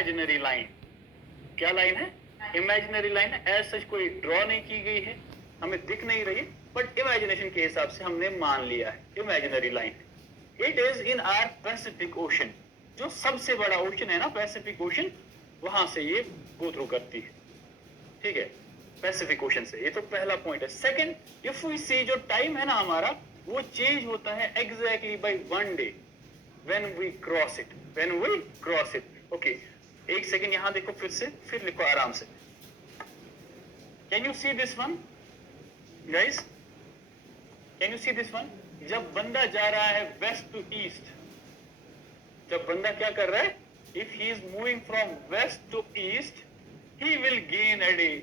Imaginary line. क्या line है? Imaginary line है। एज सच कोई ड्रॉ नहीं की गई है, हमें दिख नहीं रही, बट इमेजिनेशन के हिसाब से हमने मान लिया है इमेजिनरी लाइन है। It is in are Pacific ocean, जो सबसे बड़ा ओशन है ना पैसिफिक ओशन, वहां से ये गो थ्रू करती है। ठीक है, पैसिफिक ओशन से। ये तो पहला पॉइंट है। सेकंड, इफ वी सी जो टाइम है ना हमारा, वो चेंज होता है exactly by 1 day when we cross it, when we cross it. Okay, एक सेकंड यहां देखो, फिर लिखो आराम से। Can you see this one guys? Can you see this one? जब बंदा जा रहा है वेस्ट टू ईस्ट, जब बंदा क्या कर रहा है, if he is moving from west to east, he will gain a day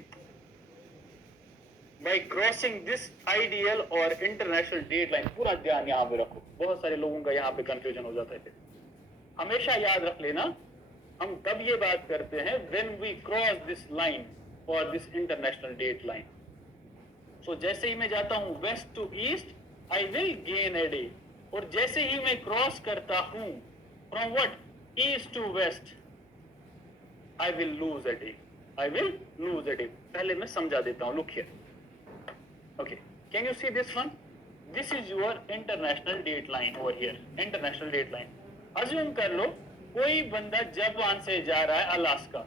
by crossing this ideal or international date line। पूरा ध्यान यहाँ पे रखो, बहुत सारे लोगों का यहाँ पे कंफ्यूजन हो जाता है। हमेशा याद रख लेना, हम तब ये बात करते हैं when we cross this line or this international date line। so जैसे ही मैं जाता हूँ west to east, I will gain a day, और जैसे ही मैं क्रॉस करता हूँ from what, east to west, I will lose a day, I will lose a day। पहले मैं समझा देता हूं, look here। Okay, can you see this one? This is your international date line over here, international date line। assume कर लो कोई बंदा Japan से जा रहा है अलास्का,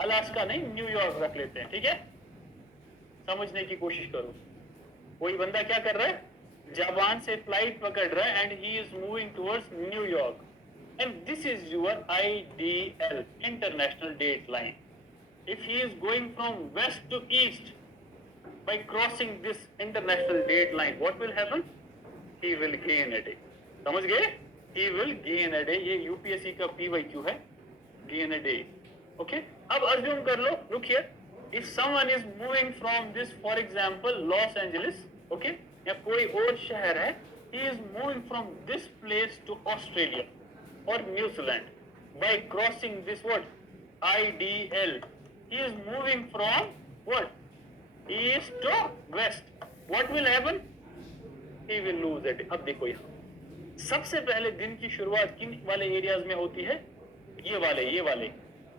अलास्का नहीं न्यूयॉर्क रख लेते हैं, ठीक है, समझने की कोशिश करो। कोई बंदा क्या कर रहा है, जापान से फ्लाइट पकड़ रहा है and he is moving towards New York, and this is your IDL, international date line. If he is going from west to east by crossing this international date line, what will happen? He will gain a day। समझ गए? He will gain a day। ये UPSC का PYQ है, gain a day। Okay? अब assume कर लो, look here, if someone is moving from this, for example, Los Angeles, okay, या कोई और शहर है, he is moving from this place to Australia or New Zealand by crossing this what, IDL। He is moving from what, east to west, what will happen? He will lose it। अब देखो यहाँ सबसे पहले दिन की शुरुआत किन वाले एरियाज में होती है, ये वाले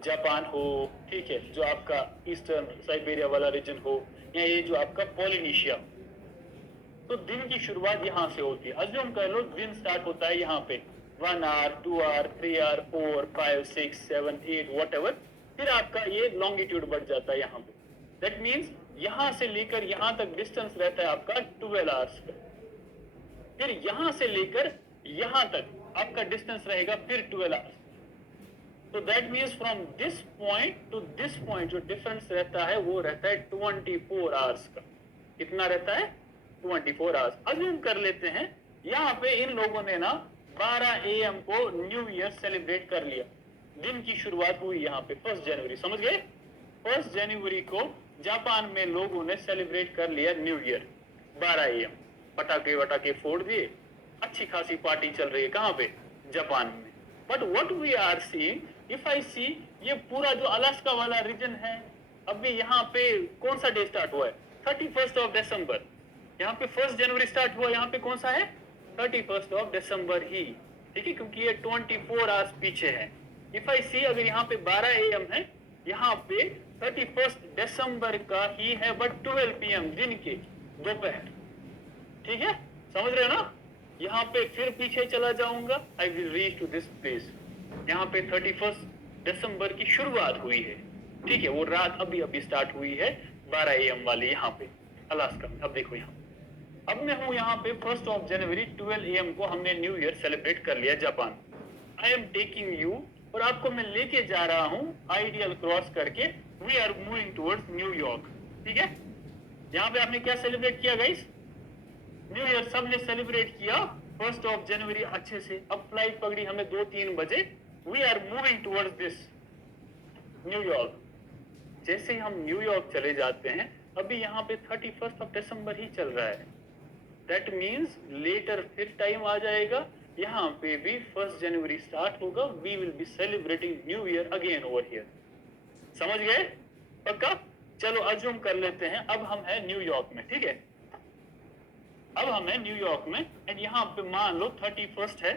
जापान हो, ठीक है, जो आपका ईस्टर्न साइबेरिया वाला रीजन हो, या ये जो आपका पोलिनेशिया, तो दिन की शुरुआत यहाँ से होती है। अज्यूम कर लो दिन स्टार्ट होता है यहाँ पे 1 hour, 2 hour, 3 hour, 4, 5, 6, 7, 8 whatever, फिर आपका ये लॉन्गिट्यूड बढ़ जाता है यहाँ पे। दैट मीन्स यहाँ से लेकर यहाँ तक डिस्टेंस रहता है आपका 12 आवर्स का, फिर यहाँ से लेकर यहाँ तक आपका डिस्टेंस रहेगा फिर 12 आवर्स। तो that means from this point two this point जो डिफरेंस रहता है वो रहता है 24 आवर्स का। कितना रहता है? 24 आवर्स। अज्यूम कर लेते हैं यहाँ पे इन लोगों ने ना 12 AM को न्यू ईयर सेलिब्रेट कर लिया, दिन की शुरुआत हुई यहाँ पे 1 जनवरी, समझ गए? 1 जनवरी को जापान में लोगों ने सेलिब्रेट कर लिया न्यू ईयर 12 AM, पटाखे वटाखे फोड़ दिए, अच्छी खासी पार्टी चल रही है, कहाँ पे? जापान में। But what we are seeing, if I see, ये पूरा जो अलास्का वाला रीजन है, अभी यहाँ पे कौन सा डे स्टार्ट हुआ है? 31 ऑफ दिसंबर। यहाँ पे 1 जनवरी स्टार्ट हुआ, यहाँ पे कौन सा है? 31 ऑफ दिसंबर ही, ठीक है, क्योंकि ये 24 आवर्स पीछे है। इफ आई सी, अगर यहाँ पे 12 AM है, यहाँ पे 31 दिसंबर का ही है, बट 12 PM दिन के दोपहर, ठीक है, समझ रहे हो ना? यहाँ पे फिर पीछे चला जाऊंगा, I will reach to this place. यहाँ पे 31 दिसंबर की शुरुआत हुई है, ठीक है, वो रात अभी अभी स्टार्ट हुई है 12 AM वाली यहाँ पे अलास्का में। अब देखो यहाँ, अब मैं हूँ यहाँ पे 1 ऑफ जनवरी 12 AM को हमने न्यू ईयर सेलिब्रेट कर लिया Japan. I am taking you, और आपको मैं लेके जा रहा हूँ आइडियल क्रॉस करके, we are moving towards New York, ठीक है। यहाँ पे आपने क्या सेलिब्रेट किया गाइस? न्यू ईयर सबने सेलिब्रेट किया 1 ऑफ जनवरी अच्छे से। अब फ्लाइट पकड़ी हमने 2-3 बजे, we are moving towards this New York. जैसे ही हम न्यूयॉर्क चले जाते हैं, अभी यहाँ पे 31 ऑफ दिसंबर ही चल रहा है, दैट मीन्स लेटर फिर टाइम आ जाएगा, यहाँ पे भी 1 जनवरी स्टार्ट होगा, we will be celebrating new year again over here. समझ गए? पक्का? चलो अज्यूम कर लेते हैं, अब हम है न्यूयॉर्क में, ठीक है, अब हम है न्यूयॉर्क में, एंड यहाँ पे मान लो 31 है,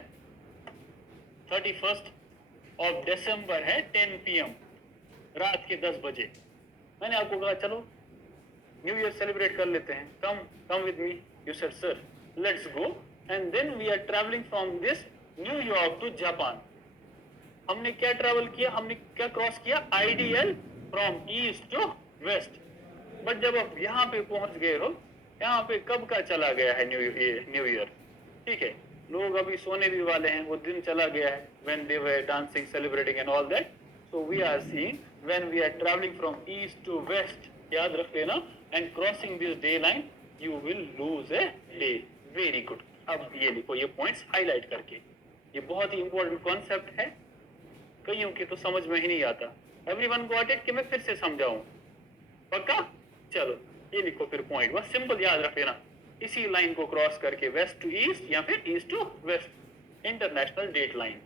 31 ऑफ दिसंबर है 10 PM, रात के 10 बजे। मैंने आपको कहा चलो न्यू ईयर सेलिब्रेट कर लेते हैं, come with me. You said sir let's go, and then we are travelling from this New York to Japan. हमने क्या ट्रैवल किया, हमने क्या क्रॉस किया, IDL from east to west. But जब आप यहाँ पे पहुंच गए हो, यहाँ पे कब का चला गया है न्यू ईयर, ठीक है, लोग अभी सोने भी वाले हैं, वो दिन चला गया है when they were dancing, celebrating and all that. So we are seeing when we are traveling from east to west, याद रख लेना, and crossing this day line you will lose a day. Very good. अब ये लिखो, ये points highlight करके, ये बहुत ही इंपॉर्टेंट कॉन्सेप्ट है, कईयों के तो समझ में ही नहीं आता। एवरीवन गॉट इट कि मैं फिर से समझाऊं? पक्का? चलो ये लिखो फिर पॉइंट, बस सिंपल याद रख लेना, इसी लाइन को क्रॉस करके वेस्ट टू ईस्ट या फिर east to west, international date line.